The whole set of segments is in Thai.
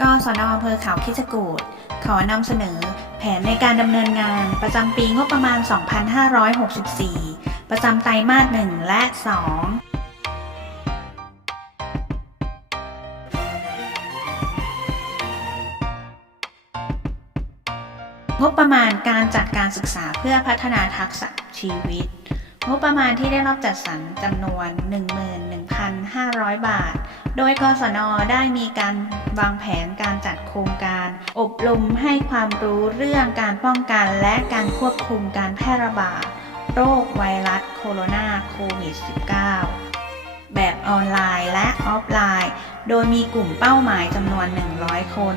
กสนอำเภอเขาคิจกูฏขอนำเสนอ แผนในการดำเนินงานประจำปีงบประมาณ 2564 ประจำไตรมาส 1 และ 2งบประมาณการจัดการศึกษาเพื่อพัฒนาทักษะชีวิต งบประมาณที่ได้รับจัดสรรจำนวน 1 1 1,500 บาท โดยกศนได้มีการวางแผนการจัดโครงการ อบรมให้ความรู้เรื่องการป้องกันและการควบคุมการแพร่ระบาด โรคไวรัสโคโรนาโควิด -19 แบบออนไลน์และออฟไลน์ โดยมีกลุ่มเป้าหมายจำนวน 100 คน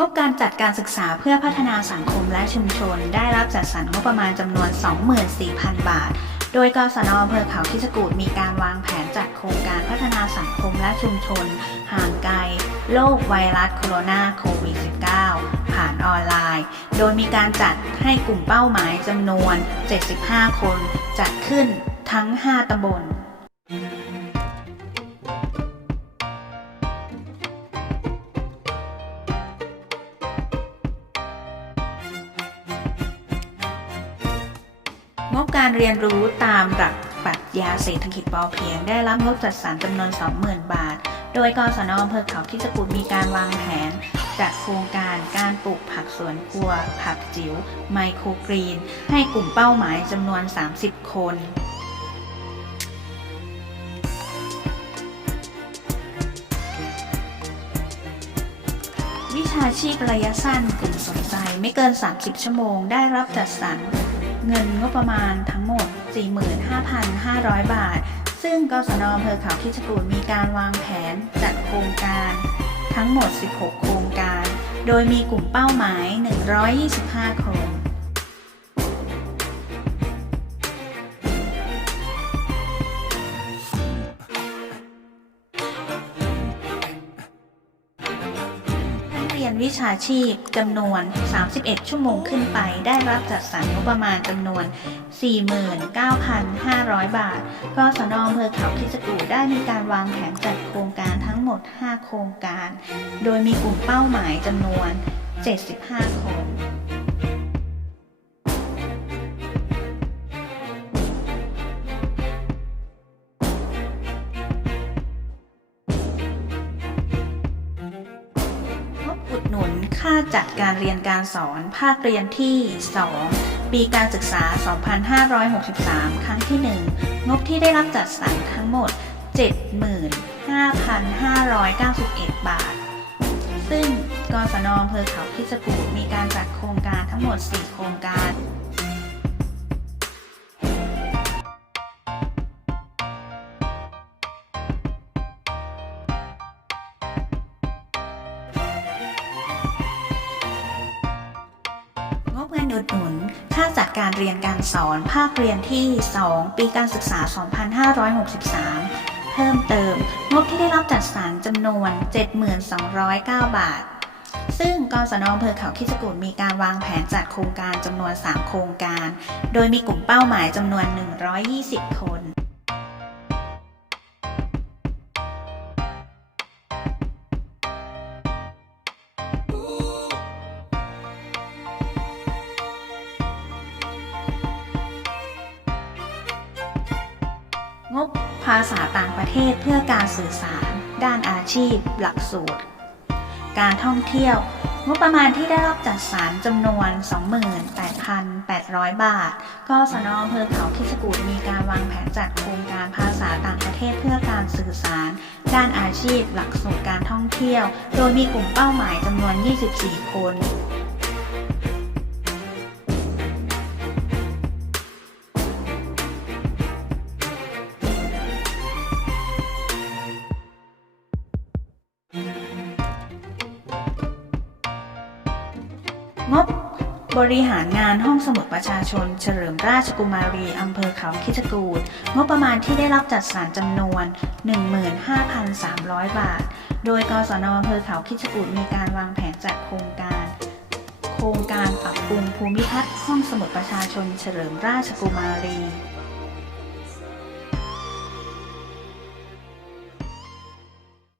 งบการจัดการศึกษาเพื่อพัฒนาสังคมและชุมชน ได้รับจัดสรรงบประมาณจำนวน 24,000 บาท โดยกศนอำเภอเขาคิชกูฏมีการวางแผนจัดโครงการพัฒนาสังคมและชุมชน ห่างไกลโรคไวรัสโคโรนาโควิด -19 ผ่านออนไลน์ โดยมีการจัดให้กลุ่มเป้าหมายจำนวน 75 คน จัดขึ้นทั้ง 5ตำบล งบการเรียนรู้ตามหลักปรัชญาเศรษฐกิจพอเพียง ได้รับงบจัดสรรจำนวน 20,000 บาท โดยกศนอำเภอเขาที่จกุดมีการวางแผนจัดโครงการการปลูกผักสวนครัว ผักจิ๋วไมโครกรีน ให้กลุ่มเป้าหมายจำนวน 30 คนวิชาชีพระยะสั้นกลุ่มสนใจไม่เกิน 30 ชั่วโมง ได้รับจัดสรร เงินงบประมาณทั้งหมด 45,500 บาท ซึ่งกศนอำเภอเขาคิชกูฏมีการวางแผนจัดโครงการทั้งหมด 16 โครงการ โดยมีกลุ่มเป้าหมาย 125คนนั ยนวิชาชีพจำนวน 31 ชั่วโมงขึ้นไป ได้รับจัดสรรงบประมาณจำนวน 49,500 บาทกศนอำเภอเขาคิดจกูได้มีการวางแผนจัดโครงการทั้งหมด 5 โครงการ โดยมีกลุ่มเป้าหมายจำนวน 75 คน นุนค่าจัดการเรียนการสอน ภาคเรียนที่ 2 ปีการศึกษา 2563 ครั้งที่ 1 งบที่ได้รับจัดสรรทั้งหมด 75,591 บาท ซึ่งกศนอำเภอเขาพิจกูดมีการจัดโครงการทั้งหมด 4 โครงการ อุดหนุน ค่าจัดการเรียนการสอนภาคเรียนที่ 2 ปีการศึกษา 2563 เพิ่มเติม งบที่ได้รับจัดสรรจำนวน 7209 บาท ซึ่งกศนอำเภอเขาคิจกูฏมีการวางแผนจัดโครงการจำนวน 3 โครงการ โดยมีกลุ่มเป้าหมายจำนวน 120 คน งบภาษาต่างประเทศเพื่อการสื่อสาร ด้านอาชีพ หลักสูตร การท่องเที่ยว งบประมาณที่ได้รับจัดสรรจำนวน 28,800 บาท ก็สนอำเภอเขาคิชกูฏมีการวางแผนจัดโครงการภาษาต่างประเทศเพื่อการสื่อสาร ด้านอาชีพ หลักสูตรการท่องเที่ยว โดยมีกลุ่มเป้าหมายจำนวน 24 คน งบบริหารงานห้องสมุดประชาชน เฉลิมราชกุมารี อำเภอเขาคิชกูฏงบประมาณที่ได้รับจัดสรรจำนวน 15,300 บาท โดยกศนอำเภอเขาคิชกูฏมีการวางแผนจัดโครงการ โครงการปรับปรุงภูมิทัศน์ห้องสมุดประชาชน เฉลิมราชกุมารี